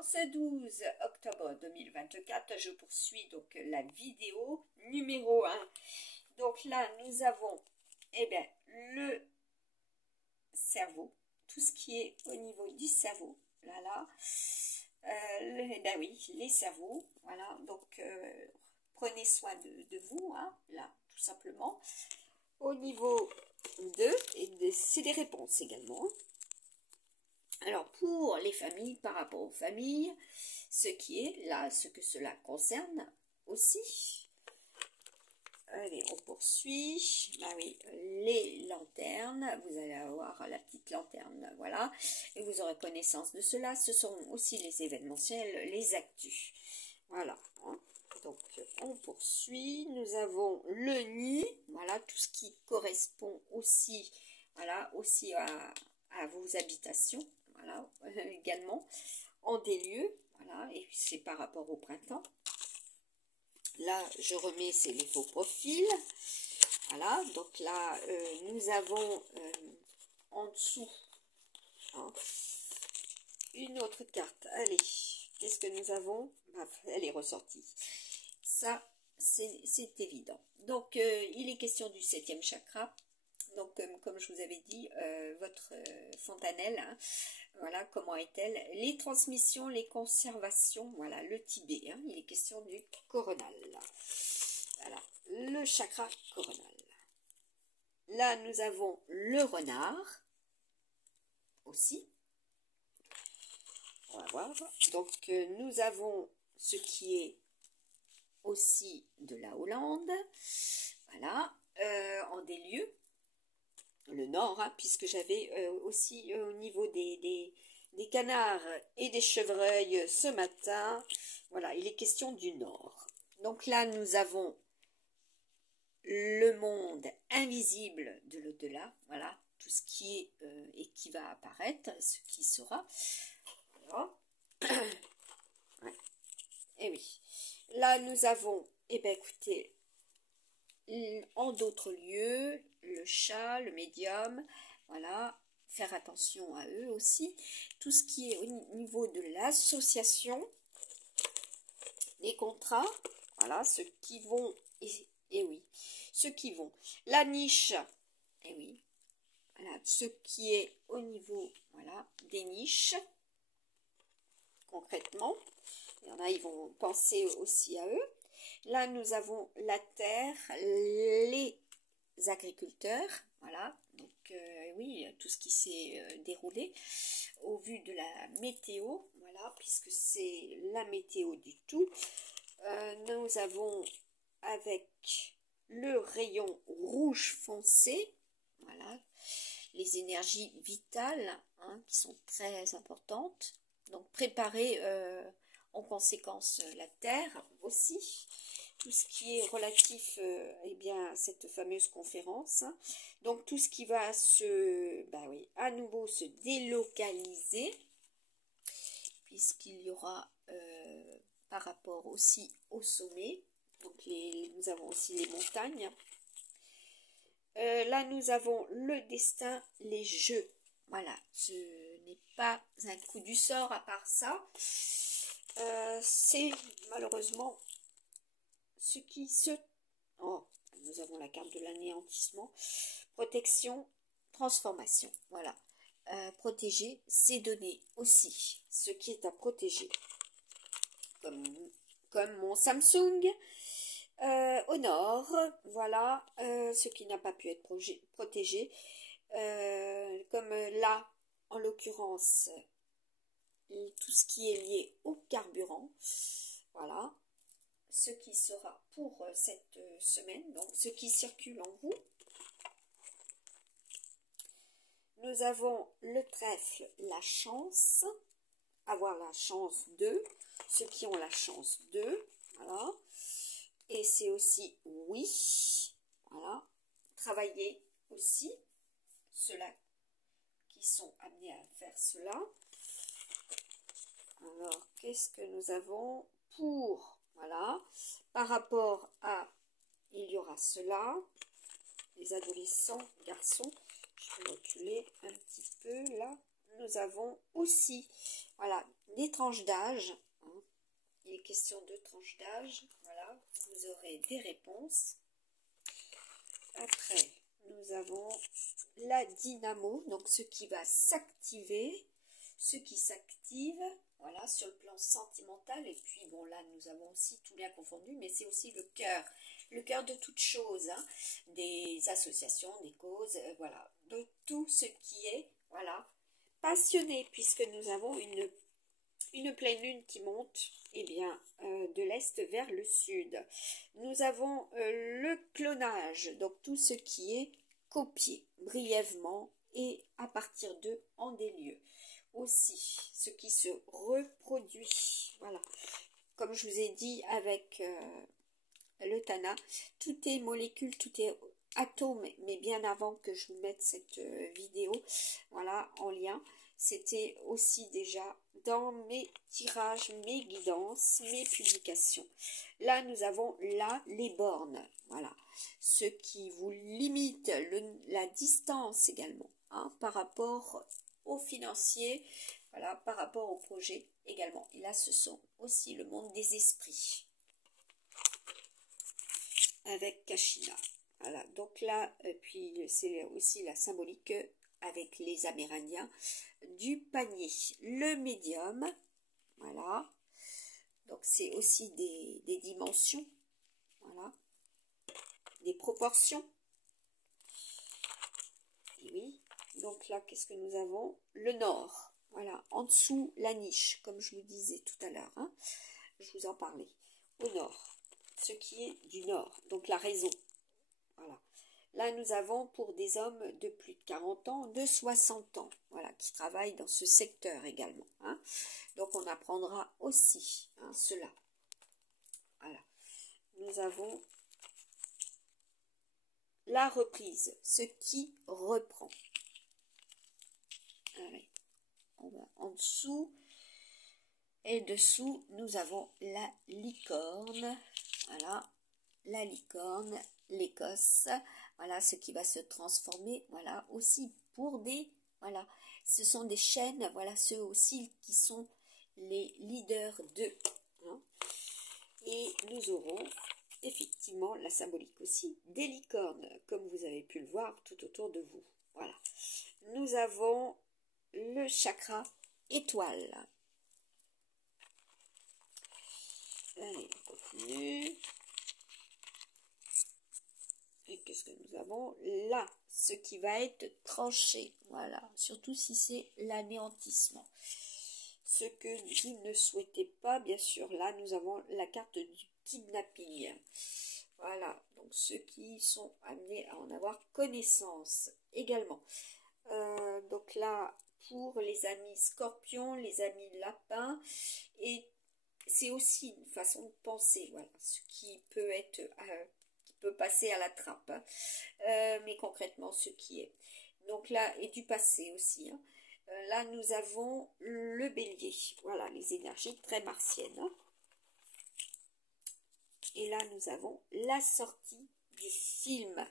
En ce 12 octobre 2024, je poursuis donc la vidéo numéro 1. Donc là, nous avons le cerveau, tout ce qui est au niveau du cerveau. Les cerveaux, voilà. Donc, prenez soin de vous, hein, là, tout simplement. Au niveau 2, c'est des réponses également. Alors, pour les familles, par rapport aux familles, ce qui est là, ce que cela concerne aussi. Allez, on poursuit. Ah oui, les lanternes. Vous allez avoir la petite lanterne, voilà. Et vous aurez connaissance de cela. Ce sont aussi les événementiels, les actus. Voilà. Donc, on poursuit. Nous avons le nid. Voilà, tout ce qui correspond aussi, voilà, aussi à vos habitations. Voilà, également. En des lieux. Voilà, et c'est par rapport au printemps. Là, je remets, c'est les faux profils. Voilà, donc là, nous avons en dessous hein, une autre carte. Allez, qu'est-ce que nous avons? Elle est ressortie. Ça, c'est évident. Donc, il est question du 7e chakra. Donc, comme je vous avais dit, votre fontanelle, hein, voilà, comment est-elle? Les transmissions, les conservations, voilà, le Tibet, hein, il est question du coronal. Voilà, le chakra coronal. Là, nous avons le renard, aussi. On va voir. Donc, nous avons ce qui est aussi de la Hollande, voilà, en des lieux. Le nord, hein, puisque j'avais aussi au niveau des canards et des chevreuils ce matin. Voilà, il est question du nord. Donc là, nous avons le monde invisible de l'au-delà. Voilà, tout ce qui est et qui va apparaître, ce qui sera. Voilà. Ouais. Et oui. Là, nous avons, écoutez, en d'autres lieux, le chat, le médium, voilà, faire attention à eux aussi. Tout ce qui est au niveau de l'association, les contrats, voilà, ceux qui vont, et oui, ceux qui vont. La niche, et oui, voilà, ce qui est au niveau, voilà, des niches, concrètement. Il y en a, ils vont penser aussi à eux. Là, nous avons la terre, les agriculteurs, voilà, donc oui, tout ce qui s'est déroulé au vu de la météo, voilà, puisque c'est la météo du tout. Nous avons avec le rayon rouge foncé, voilà, les énergies vitales hein, qui sont très importantes, donc préparer en conséquence la terre aussi, tout ce qui est relatif à cette fameuse conférence, hein. Donc tout ce qui va à nouveau se délocaliser, puisqu'il y aura par rapport aussi au sommet, donc nous avons aussi les montagnes. Là nous avons le destin, les jeux, voilà, ce n'est pas un coup du sort à part ça. C'est malheureusement ce qui se... Oh, nous avons la carte de l'anéantissement. Protection, transformation. Voilà. Protéger, c'est donner aussi ce qui est à protéger. Comme mon Samsung. Au nord, voilà, ce qui n'a pas pu être protégé. Comme là, en l'occurrence, tout ce qui est lié au carburant. Voilà. Ce qui sera pour cette semaine, donc ce qui circule en vous. Nous avons le trèfle, la chance, avoir la chance de, ceux qui ont la chance de, voilà. Et c'est aussi oui, voilà. Travailler aussi, ceux-là qui sont amenés à faire cela. Alors, qu'est-ce que nous avons pour... Voilà, par rapport à, il y aura cela, les adolescents, garçons, je vais reculer un petit peu, là, nous avons aussi, voilà, des tranches d'âge. Hein. Il est question de tranches d'âge. Voilà, vous aurez des réponses. Après, nous avons la dynamo, donc ce qui va s'activer, ce qui s'active, voilà, sur le plan sentimental. Et puis, bon, là, nous avons aussi tout bien confondu, mais c'est aussi le cœur de toute chose, hein, des associations, des causes, voilà, de tout ce qui est, voilà, passionné, puisque nous avons une pleine lune qui monte, eh bien, de l'est vers le sud. Nous avons le clonage, donc tout ce qui est copié brièvement et à partir de en des lieux. Aussi, ce qui se reproduit, voilà. Comme je vous ai dit avec le Tana, tout est molécule, tout est atome, mais bien avant que je vous mette cette vidéo, voilà, en lien, c'était aussi déjà dans mes tirages, mes guidances, mes publications. Là, nous avons là les bornes, voilà, ce qui vous limite la distance également, hein, par rapport au financier, voilà, par rapport au projet également. Et là, ce sont aussi le monde des esprits avec Kashina. Voilà, donc là, puis c'est aussi la symbolique avec les Amérindiens du panier. Le médium, voilà, donc c'est aussi des dimensions, voilà, des proportions. Et oui, donc là, qu'est-ce que nous avons? Le nord, voilà, en dessous la niche, comme je vous disais tout à l'heure, hein, je vous en parlais, au nord, ce qui est du nord, donc la raison, voilà. Là, nous avons pour des hommes de plus de 40 ans, de 60 ans, voilà, qui travaillent dans ce secteur également, hein. Donc, on apprendra aussi, hein, cela. Voilà. Nous avons la reprise, ce qui reprend. Allez, on va en dessous. Et dessous, nous avons la licorne. Voilà, la licorne, l'Écosse. Voilà, ce qui va se transformer, voilà, aussi pour des, voilà, ce sont des chaînes, voilà, ceux aussi qui sont les leaders de, hein. Et nous aurons effectivement la symbolique aussi des licornes, comme vous avez pu le voir tout autour de vous. Voilà. Nous avons le chakra étoile. Allez, on continue. Et qu'est-ce que nous avons là? Ce qui va être tranché, voilà, surtout si c'est l'anéantissement. Ce que vous ne souhaitez pas, bien sûr, là, nous avons la carte du kidnapping. Voilà, donc ceux qui sont amenés à en avoir connaissance également. Donc là, pour les amis scorpions, les amis lapins, et c'est aussi une façon de penser, voilà, ce qui peut être... peut passer à la trappe, hein. Mais concrètement ce qui est. Donc là, et du passé aussi, hein. Là, nous avons le bélier, voilà, les énergies très martiennes, hein. Et là, nous avons la sortie du film.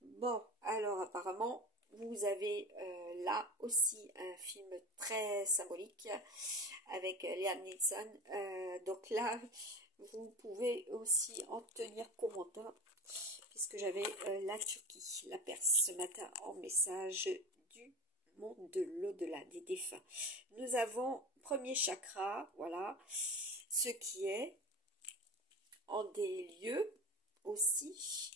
Bon, alors apparemment, vous avez là aussi un film très symbolique avec Liam Neeson. Donc là, vous pouvez aussi en tenir compte, hein, puisque j'avais la Turquie, la Perse ce matin en message du monde de l'au-delà, des défunts. Nous avons premier chakra, voilà, ce qui est en des lieux aussi,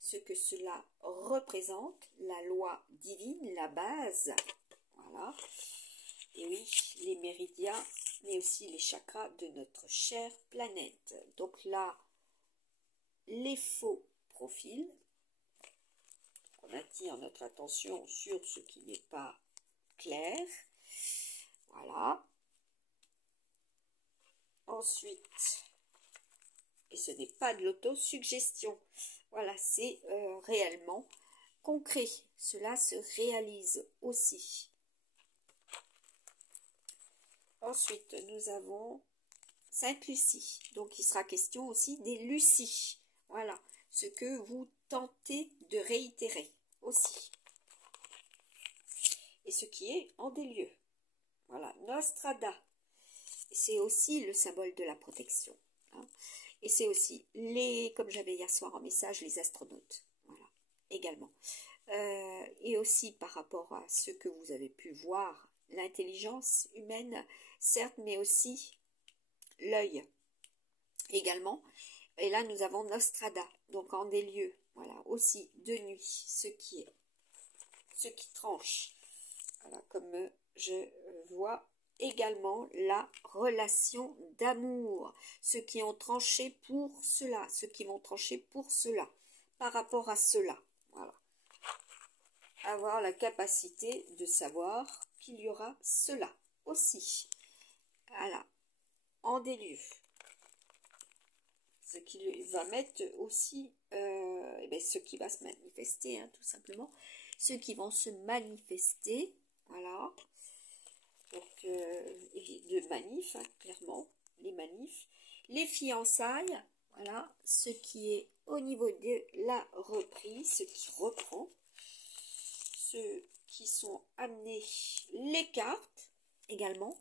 ce que cela représente, la loi divine, la base, voilà. Et oui, les méridiens, mais aussi les chakras de notre chère planète. Donc là, les faux profils. On attire notre attention sur ce qui n'est pas clair. Voilà. Ensuite, et ce n'est pas de l'autosuggestion. Voilà, c'est réellement concret. Cela se réalise aussi. Ensuite, nous avons Sainte Lucie. Donc, il sera question aussi des Lucies. Voilà, ce que vous tentez de réitérer aussi. Et ce qui est en des lieux. Voilà, Nostrada. c'est aussi le symbole de la protection. Hein. Et c'est aussi, comme j'avais hier soir en message, les astronautes. Voilà, également. Et aussi par rapport à ce que vous avez pu voir, l'intelligence humaine, certes, mais aussi l'œil également. Et là, nous avons Nostrada, donc en des lieux, voilà, aussi de nuit, ce qui tranche. Voilà, comme je vois également la relation d'amour, ceux qui ont tranché pour cela, ceux qui vont trancher pour cela, par rapport à cela, voilà. Avoir la capacité de savoir qu'il y aura cela aussi, voilà, en des lieux. Ce qui va mettre aussi, ce qui va se manifester, hein, tout simplement, ceux qui vont se manifester, voilà, donc de manifs, hein, clairement, les manifs, les fiançailles, voilà, ce qui est au niveau de la reprise, ce qui reprend, ceux qui sont amenés, les cartes également,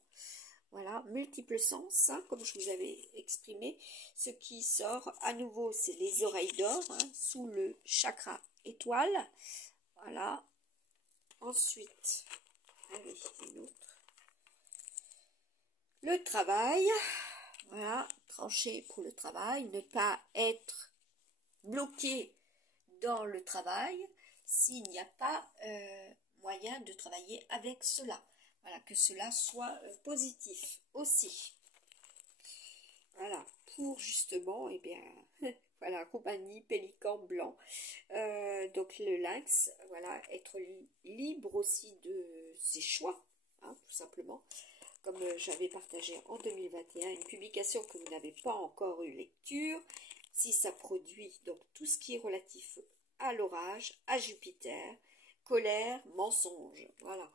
voilà, multiples sens, hein, comme je vous avais exprimé. Ce qui sort à nouveau, c'est les oreilles d'or, hein, sous le chakra étoile. Voilà. Ensuite, allez, une autre. Le travail. Voilà, trancher pour le travail. Ne pas être bloqué dans le travail s'il n'y a pas moyen de travailler avec cela. Voilà, que cela soit positif aussi. Voilà, pour justement, eh bien, voilà, compagnie, pélican blanc. Donc le lynx, voilà, être libre aussi de ses choix, hein, tout simplement. Comme j'avais partagé en 2021 une publication que vous n'avez pas encore eu lecture, si ça produit donc tout ce qui est relatif à l'orage, à Jupiter, colère, mensonge, voilà.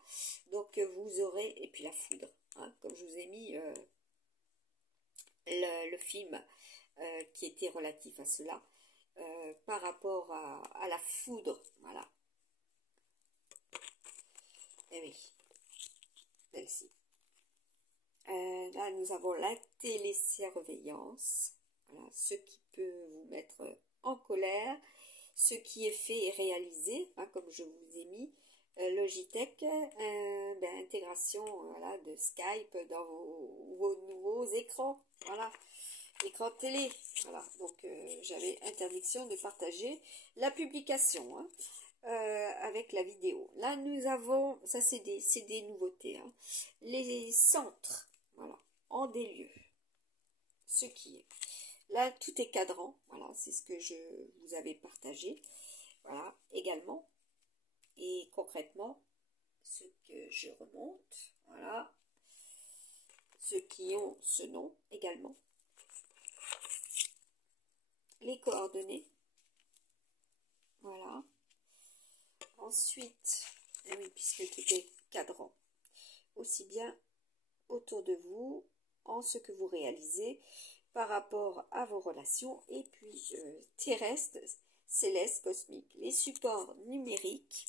Donc vous aurez, et puis la foudre, hein, comme je vous ai mis le film qui était relatif à cela, par rapport à la foudre, voilà. Et oui, celle-ci. Là, nous avons la télésurveillance, voilà, ce qui peut vous mettre en colère, ce qui est fait et réalisé, hein, comme je vous ai mis, Logitech, intégration voilà, de Skype dans vos nouveaux écrans, voilà, écran télé, voilà, donc j'avais interdiction de partager la publication, hein, avec la vidéo. Là, nous avons, ça c'est des nouveautés, hein, les centres, voilà, en des lieux, ce qui est. Là, tout est cadran, voilà, c'est ce que je vous avais partagé, voilà, également. Et concrètement, ce que je remonte, voilà, ceux qui ont ce nom également, les coordonnées, voilà. Ensuite, oui, puisque tout est cadran, aussi bien autour de vous, en ce que vous réalisez par rapport à vos relations, et puis terrestres, célestes, cosmiques, les supports numériques,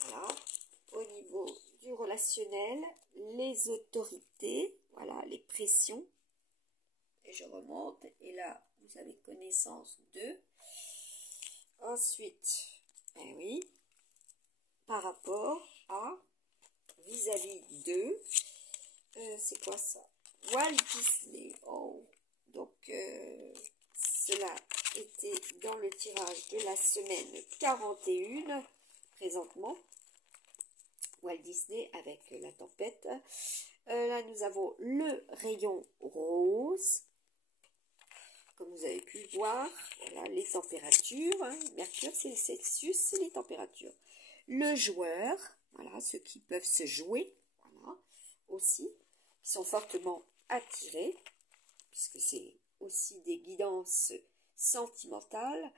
voilà, au niveau du relationnel, les autorités, voilà, les pressions, et je remonte, et là, vous avez connaissance d'eux. Ensuite, eh oui, par rapport à, vis-à-vis d'eux, c'est quoi ça? Walt Disney, oh, donc cela était dans le tirage de la semaine 41, présentement, Walt Disney avec la tempête. Là, nous avons le rayon rose, comme vous avez pu voir, voilà, les températures, hein, Mercure, c'est le Celsius, c'est les températures. Le joueur, voilà, ceux qui peuvent se jouer, voilà, aussi, qui sont fortement attirés, puisque c'est aussi des guidances sentimentales.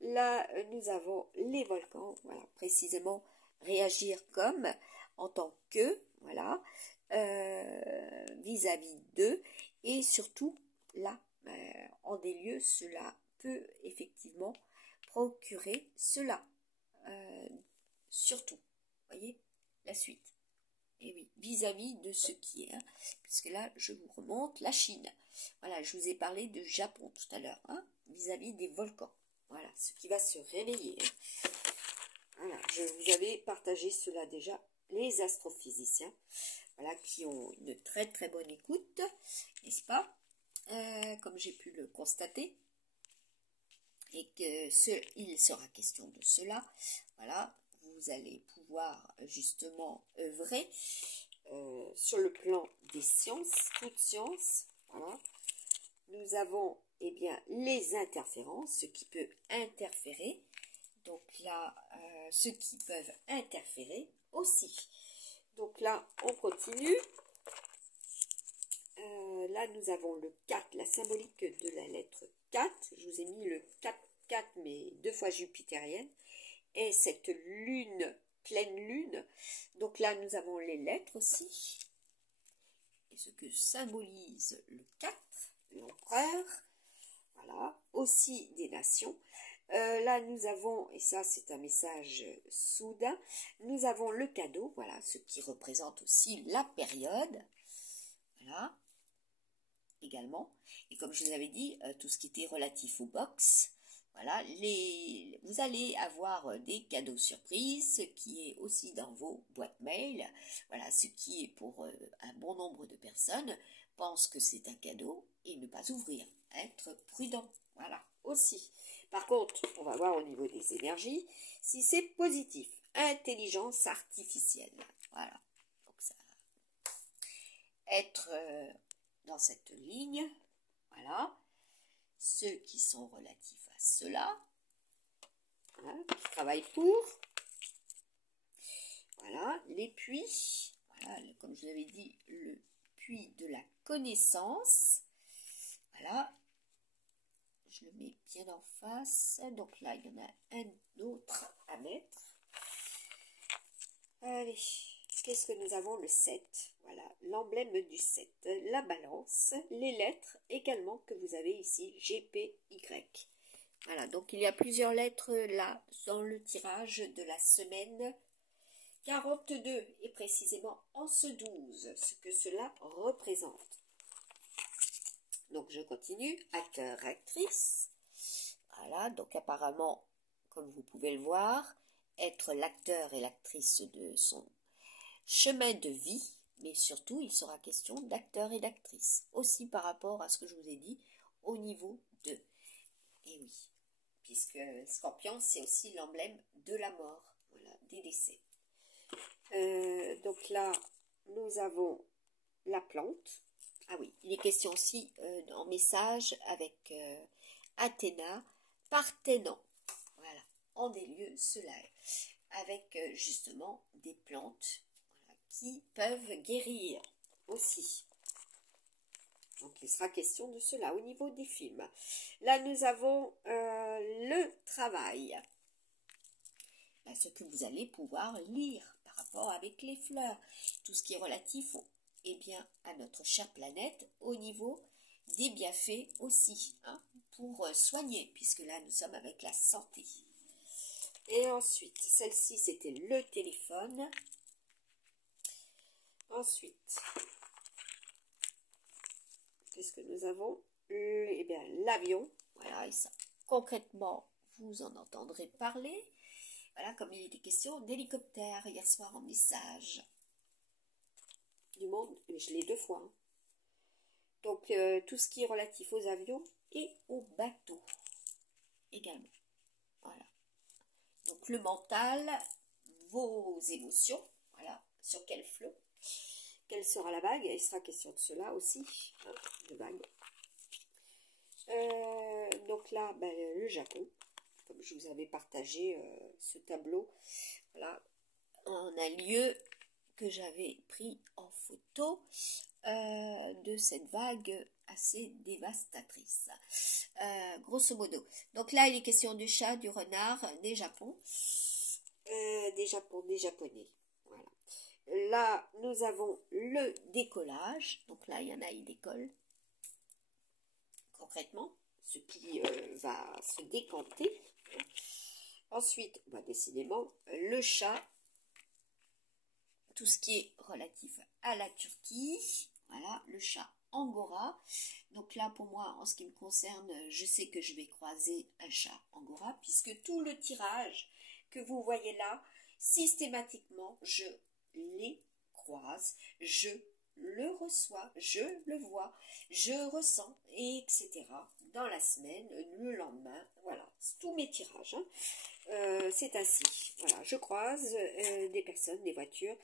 Là, nous avons les volcans, voilà, précisément réagir comme, en tant que, voilà, vis-à-vis d'eux, et surtout, là, en des lieux, cela peut effectivement procurer cela, surtout, voyez, la suite, Et oui, vis-à-vis de ce qui est, hein, puisque là, je vous remonte la Chine. Voilà, je vous ai parlé de Japon tout à l'heure, hein, vis-à-vis des volcans. Voilà, ce qui va se réveiller. Hein. Voilà, je vous avais partagé cela déjà, les astrophysiciens, voilà, qui ont une très très bonne écoute, n'est-ce pas, comme j'ai pu le constater, et il sera question de cela. Voilà, vous allez pouvoir justement œuvrer sur le plan des sciences, toutes sciences. Voilà. Nous avons bien les interférences, ce qui peut interférer. Donc là, ceux qui peuvent interférer aussi. Donc là, on continue. Là, nous avons le 4, la symbolique de la lettre 4. Je vous ai mis le 4, 4 mais 2 fois jupitérienne. Et cette lune, pleine lune. Donc là, nous avons les lettres aussi. Et ce que symbolise le 4, l'empereur. Voilà, aussi des nations. Là, nous avons, et ça c'est un message soudain, nous avons le cadeau, voilà, ce qui représente aussi la période. Voilà, également. Et comme je vous avais dit, tout ce qui était relatif aux box, voilà, vous allez avoir des cadeaux surprises, ce qui est aussi dans vos boîtes mail. Voilà, ce qui est pour un bon nombre de personnes pense que c'est un cadeau et ne pas ouvrir. Être prudent, voilà, aussi. Par contre, on va voir au niveau des énergies, si c'est positif, intelligence artificielle, voilà. Donc ça, être dans cette ligne, voilà. Ceux qui sont relatifs à cela, voilà, qui travaillent pour, voilà, les puits, voilà, comme je vous avais dit, le puits de la connaissance, voilà, je le mets bien en face, donc là il y en a un autre à mettre. Allez, qu'est-ce que nous avons? Le 7, voilà, l'emblème du 7, la balance, les lettres également que vous avez ici, GPY. Voilà, donc il y a plusieurs lettres là dans le tirage de la semaine 42 et précisément en ce 12, ce que cela représente. Donc je continue, acteur, actrice. Voilà, donc apparemment, comme vous pouvez le voir, être l'acteur et l'actrice de son chemin de vie, mais surtout il sera question d'acteur et d'actrice, aussi par rapport à ce que je vous ai dit au niveau de. Et oui, puisque Scorpion c'est aussi l'emblème de la mort, voilà, des décès. Donc là, nous avons la plante. Ah oui, il est question aussi en message avec Athéna, Parthénon. Voilà, en des lieux cela est. Avec justement des plantes, voilà, qui peuvent guérir aussi. Donc il sera question de cela au niveau des films. Là nous avons le travail. Là, ce que vous allez pouvoir lire par rapport avec les fleurs. Tout ce qui est relatif bien, à notre chère planète au niveau des bienfaits aussi, hein, pour soigner, puisque là nous sommes avec la santé. Et ensuite, celle-ci c'était le téléphone. Ensuite, qu'est-ce que nous avons? Eh bien, l'avion. Voilà, et ça, concrètement, vous en entendrez parler. Voilà, comme il était question d'hélicoptère hier soir en message. Du monde, je l'ai 2 fois. Hein. Donc, tout ce qui est relatif aux avions et aux bateaux également. Voilà. Donc, le mental, vos émotions, voilà, sur quel flot. Quelle sera la vague? Il sera question de cela aussi, hein, de vague. Donc là, le Japon, comme je vous avais partagé ce tableau, voilà, en un lieu que j'avais pris en photo de cette vague assez dévastatrice, grosso modo. Donc là, il est question du chat, du renard, des Japons, des Japonais. Voilà. Là, nous avons le décollage. Donc là, il y en a, ils décollent. Concrètement, ce qui va se décanter. Ensuite, décidément, le chat. tout ce qui est relatif à la Turquie. Voilà, le chat Angora. Donc là, pour moi, en ce qui me concerne, je sais que je vais croiser un chat Angora, puisque tout le tirage que vous voyez là, systématiquement, je les croise, je le reçois, je le vois, je ressens, etc. Dans la semaine, le lendemain, voilà, tous mes tirages. C'est ainsi. Voilà, je croise des personnes, des voitures,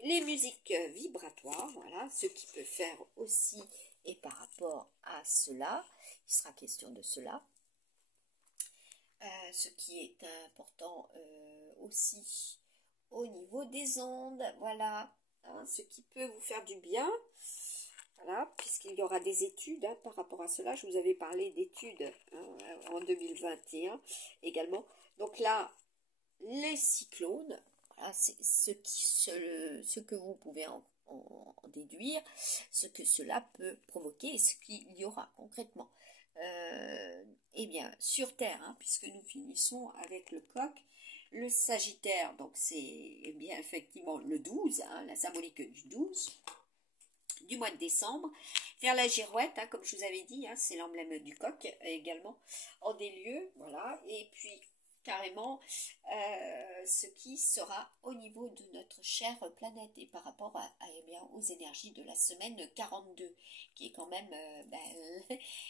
les musiques vibratoires, voilà, ce qui peut faire aussi, et par rapport à cela, il sera question de cela. Ce qui est important aussi au niveau des ondes, voilà, hein, ce qui peut vous faire du bien. Voilà, puisqu'il y aura des études par rapport à cela. Je vous avais parlé d'études en 2021 également. Donc là, les cyclones, voilà, c'est ce que vous pouvez en déduire, ce que cela peut provoquer et ce qu'il y aura concrètement. Eh bien, sur Terre, hein, puisque nous finissons avec le coq, le Sagittaire, donc c'est bien effectivement le 12, hein, la symbolique du 12, du mois de décembre, vers la girouette, hein, comme je vous avais dit, hein, c'est l'emblème du coq également, en des lieux, voilà, et puis carrément ce qui sera au niveau de notre chère planète et par rapport eh bien, aux énergies de la semaine 42, qui est quand même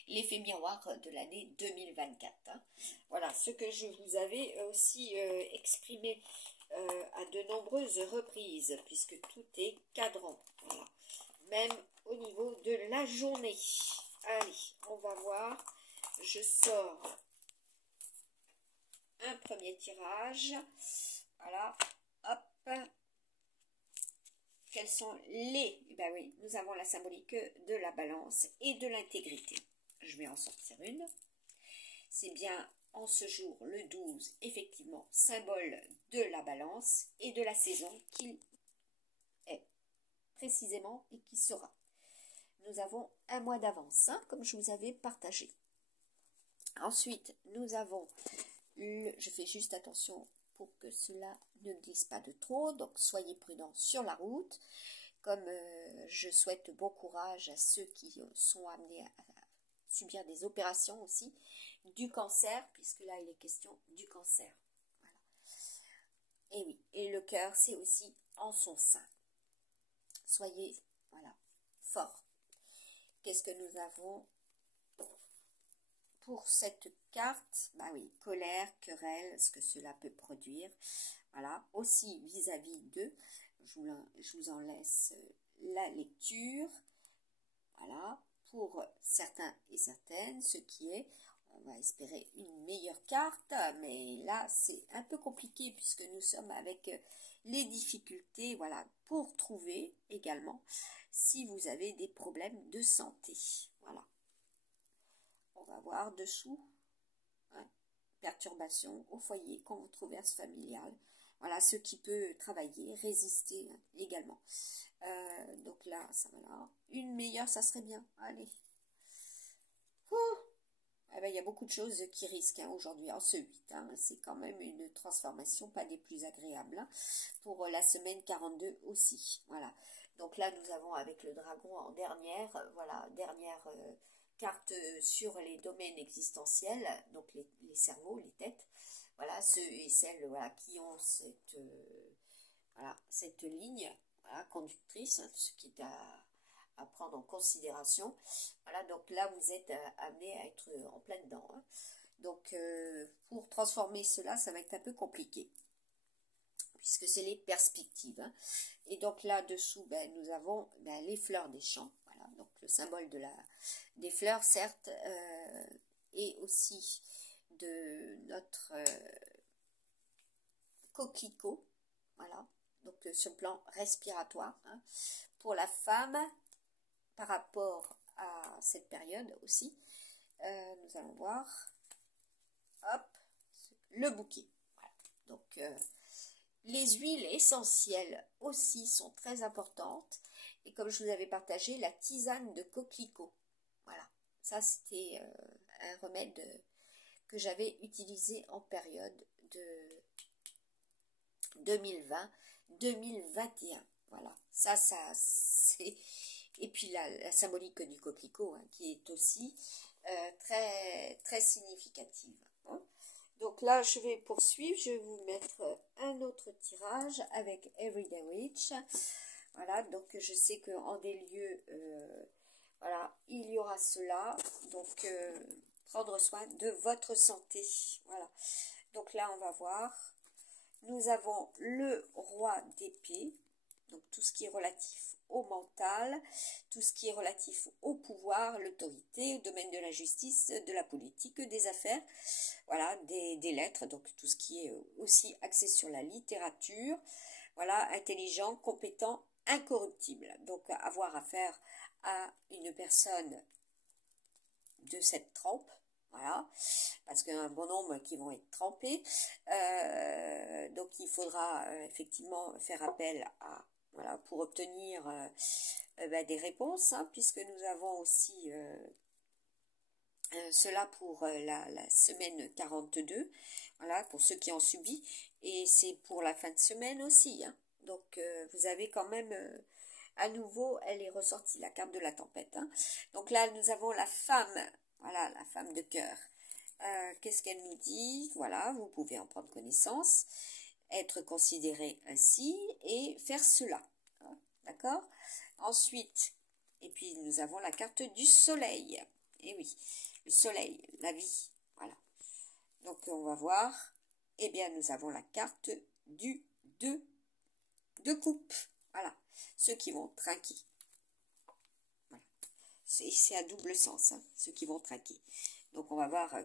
l'effet miroir de l'année 2024. Hein. Voilà, ce que je vous avais aussi exprimé à de nombreuses reprises, puisque tout est cadran. Voilà. Même au niveau de la journée. Allez, on va voir. Je sors un premier tirage. Voilà, hop. Quels sont les... Ben oui, nous avons la symbolique de la balance et de l'intégrité. Je vais en sortir une. C'est bien en ce jour, le 12, effectivement, symbole de la balance et de la saison qu'il est précisément et qui sera. Nous avons un mois d'avance, hein, comme je vous avais partagé. Ensuite, nous avons, je fais juste attention pour que cela ne glisse pas de trop, donc soyez prudents sur la route. Comme je souhaite bon courage à ceux qui sont amenés à subir des opérations aussi, du cancer, puisque là il est question du cancer. Voilà. Et oui, et le cœur, c'est aussi en son sein. Soyez, voilà, forts. Qu'est-ce que nous avons pour cette carte? Bah oui, colère, querelle, ce que cela peut produire. Voilà, aussi vis-à-vis d'eux, je vous en laisse la lecture. Voilà, pour certains et certaines, ce qui est, on va espérer une meilleure carte, mais là c'est un peu compliqué puisque nous sommes avec les difficultés, voilà, pour trouver également si vous avez des problèmes de santé. Voilà. On va voir dessous, hein, perturbation au foyer, controverse familiale. Voilà, ce qui peut travailler, résister hein, également. Donc là, ça va là. Une meilleure, ça serait bien. Allez. Eh ben, il y a beaucoup de choses qui risquent hein, aujourd'hui. En ce 8, hein, c'est quand même une transformation pas des plus agréables. Hein, pour la semaine 42 aussi. Voilà. Donc là, nous avons avec le dragon en dernière, voilà, dernière carte sur les domaines existentiels, donc les cerveaux, les têtes. Voilà, ceux et celles voilà, qui ont cette ligne voilà, conductrice, hein, ce qui est à prendre en considération. Voilà, donc là, vous êtes amené à être en plein dedans. Hein. Donc, pour transformer cela, ça va être un peu compliqué, puisque c'est les perspectives. Hein. Et donc là-dessous, ben, nous avons ben, les fleurs des champs. Voilà, donc le symbole des fleurs, certes, et aussi de notre coquelicot. Voilà, donc sur le plan respiratoire. Hein. Pour la femme, par rapport à cette période aussi, nous allons voir, hop, le bouquet. Voilà. Donc, les huiles essentielles aussi sont très importantes. Et comme je vous avais partagé, la tisane de coquelicot. Voilà, ça c'était un remède que j'avais utilisé en période de 2020-2021. Voilà, ça c'est... Et puis la symbolique du coquelicot, hein, qui est aussi très, très significative. Hein. Donc là, je vais poursuivre. Je vais vous mettre un autre tirage avec Everyday Witch. Voilà, donc je sais qu'en des lieux, voilà, il y aura cela. Donc, prendre soin de votre santé. Voilà. Donc là, on va voir. Nous avons le roi d'épée. Donc tout ce qui est relatif au mental, tout ce qui est relatif au pouvoir, l'autorité, au domaine de la justice, de la politique, des affaires, voilà, des lettres, donc tout ce qui est aussi axé sur la littérature, voilà, intelligent, compétent, incorruptible. Donc avoir affaire à une personne de cette trempe, voilà, parce qu'il y a un bon nombre qui vont être trempés, donc il faudra effectivement faire appel à, voilà, pour obtenir des réponses, hein, puisque nous avons aussi cela pour la semaine 42, voilà, pour ceux qui ont subi, et c'est pour la fin de semaine aussi, hein. Donc vous avez quand même, à nouveau, elle est ressortie, la carte de la tempête, hein. Donc là, nous avons la femme, voilà, la femme de cœur. Qu'est-ce qu'elle nous dit? Voilà, vous pouvez en prendre connaissance, être considéré ainsi et faire cela, hein, d'accord? Ensuite, et puis nous avons la carte du soleil, et oui, le soleil, la vie, voilà. Donc on va voir, eh bien nous avons la carte du 2 de coupe, voilà, ceux qui vont trinquer, voilà. C'est à double sens, hein, ceux qui vont trinquer. Donc on va voir,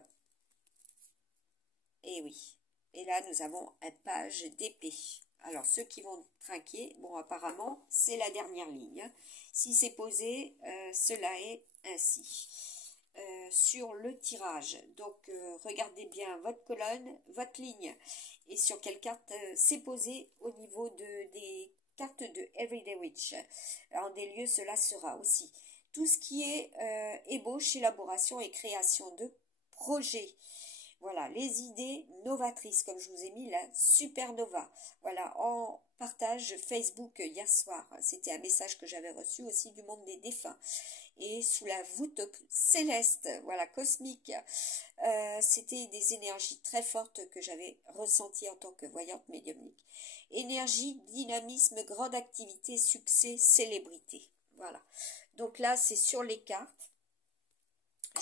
et oui, et là nous avons un page d'épée. Alors ceux qui vont trinquer, bon apparemment c'est la dernière ligne, hein. Si c'est posé, cela est ainsi. Sur le tirage. Donc, regardez bien votre colonne, votre ligne et sur quelle carte c'est posé au niveau des cartes de Everyday Witch. En des lieux, cela sera aussi tout ce qui est ébauche, élaboration et création de projets. Voilà, les idées novatrices, comme je vous ai mis la supernova. Voilà, en partage Facebook hier soir. C'était un message que j'avais reçu aussi du monde des défunts. Et sous la voûte céleste, voilà, cosmique, c'était des énergies très fortes que j'avais ressenties en tant que voyante médiumnique. Énergie, dynamisme, grande activité, succès, célébrité. Voilà. Donc là, c'est sur les cartes.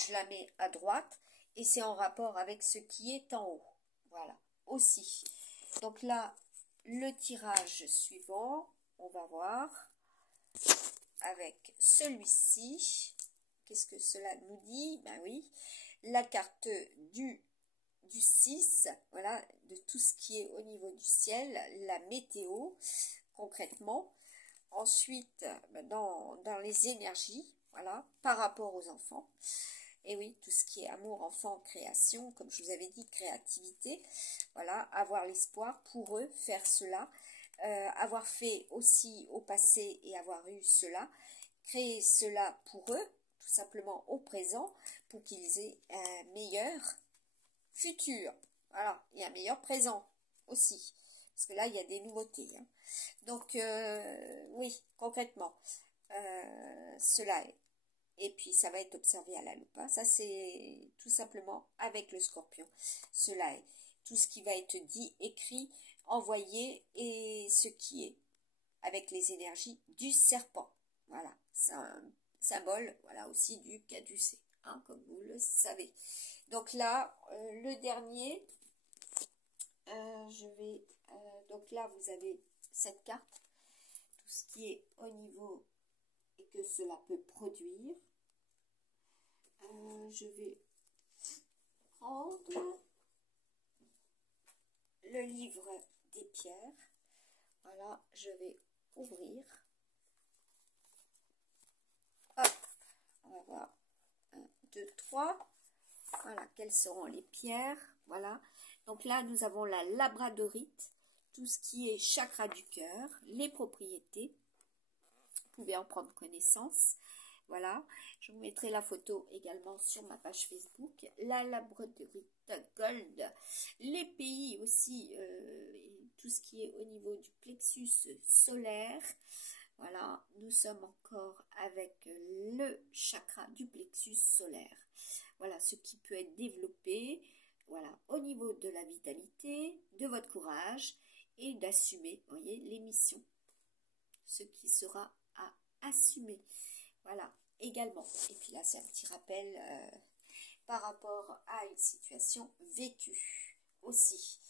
Je la mets à droite et c'est en rapport avec ce qui est en haut. Voilà, aussi. Donc là, le tirage suivant, on va voir avec celui-ci. Qu'est-ce que cela nous dit? Ben oui, la carte du 6, voilà, de tout ce qui est au niveau du ciel, la météo, concrètement. Ensuite, dans les énergies, voilà, par rapport aux enfants. Et oui, tout ce qui est amour, enfant, création, comme je vous avais dit, créativité, voilà, avoir l'espoir pour eux, faire cela, avoir fait aussi au passé et avoir eu cela, créer cela pour eux, tout simplement au présent, pour qu'ils aient un meilleur futur, voilà, et un meilleur présent aussi, parce que là, il y a des nouveautés, hein. Donc, oui, concrètement, cela est. Et puis, ça va être observé à la loupe, hein. Ça, c'est tout simplement avec le scorpion. Cela est tout ce qui va être dit, écrit, envoyé, et ce qui est avec les énergies du serpent. Voilà, c'est un symbole, voilà, aussi du caducée, hein, comme vous le savez. Donc là, le dernier, donc là, vous avez cette carte, tout ce qui est au niveau et que cela peut produire. Je vais prendre le livre des pierres. Voilà, je vais ouvrir. Hop, on va voir. 1, 2, 3. Voilà, quelles seront les pierres. Voilà. Donc là, nous avons la labradorite, tout ce qui est chakra du cœur, les propriétés. Vous pouvez en prendre connaissance. Voilà, je vous mettrai la photo également sur ma page Facebook. La labradorite gold, les pays aussi, tout ce qui est au niveau du plexus solaire. Voilà, nous sommes encore avec le chakra du plexus solaire. Voilà, ce qui peut être développé, voilà, au niveau de la vitalité, de votre courage et d'assumer, voyez, les missions. Ce qui sera à assumer. Voilà, également. Et puis là, c'est un petit rappel par rapport à une situation vécue aussi.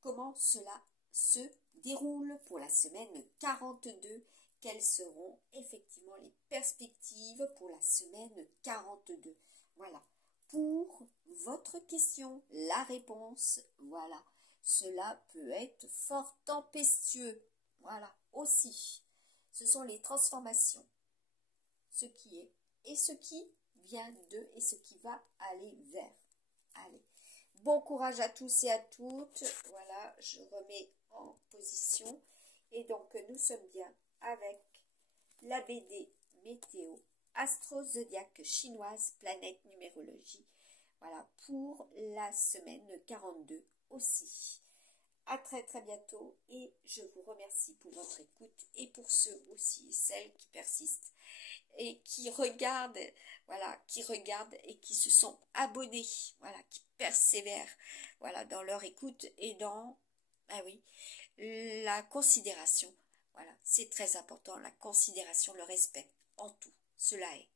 Comment cela se déroule pour la semaine 42? Quelles seront effectivement les perspectives pour la semaine 42? Voilà. Pour votre question, la réponse, voilà. Cela peut être fort tempestueux. Voilà, aussi. Ce sont les transformations. Ce qui est et ce qui vient de et ce qui va aller vers. Allez. Bon courage à tous et à toutes. Voilà, je remets en position. Et donc, nous sommes bien avec la BD météo astro-zodiaque chinoise, planète numérologie. Voilà, pour la semaine 42 aussi. À très très bientôt et je vous remercie pour votre écoute et pour ceux aussi, celles qui persistent et qui regardent, voilà, qui regardent et qui se sont abonnés, voilà, qui persévèrent, voilà, dans leur écoute et dans, ah oui, la considération, voilà, c'est très important, la considération, le respect, en tout, cela est.